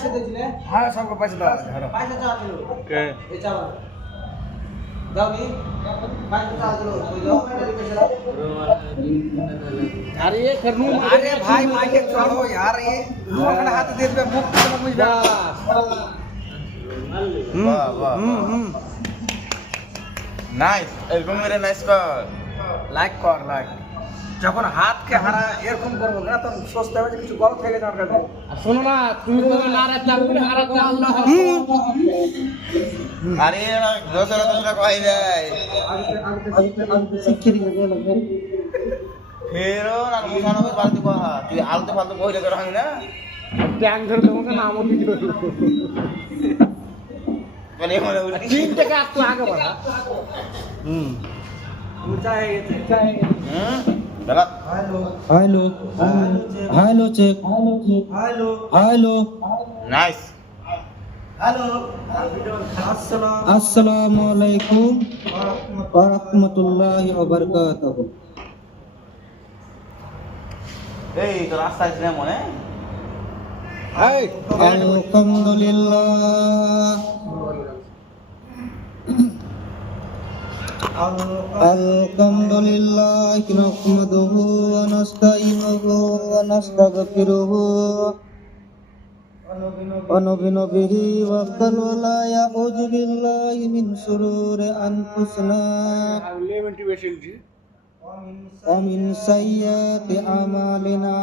पैसे दीजिए। हाँ सबको पैसे दो पैसे चार किलो के ये चावल जाओ नहीं पैसे चार किलो कोई जाओ मेरे पैसे ला अरे भाई माइक चढ़ो यार ये लोग हाथ दे पे मुफ्त में मुझे वाह वाह नाइस एल्बम मेरे नाइस कर লাইক কর লাইক যখন হাতকে হারা এরকম করবো না তখন সোচতে হবে যে কিছু গলত হয়ে গেছে আমার কাছে শোনো না তুমি তো নারা চাকরি হারাতে আল্লাহ আরে দোসরা কই যায় মেরো না মুখানো করে পালতে কো তুই আলতে ফালতে কইলে করে হয় না ট্যাঙ্ক ধরে তোমাকে নাম দিতে মানে মনে উল্টি 3 টাকা একটু আগে বাড়া ऊंचा है ये गलत hello hello check hello hello nice hello अस्सलाम अस्सलामु अलैकुम व रहमतुल्लाहि व बारकातुहू এই তো রাস্তা আছে না মনে এই আলহামদুলিল্লাহ Alhamdulillah nahmaduhu wa nasta'inuhu wa nastaghfiruhu wa nu'minu bihi wa la ya'udzu billahi min shururi anfusina wa min sayyiati a'malina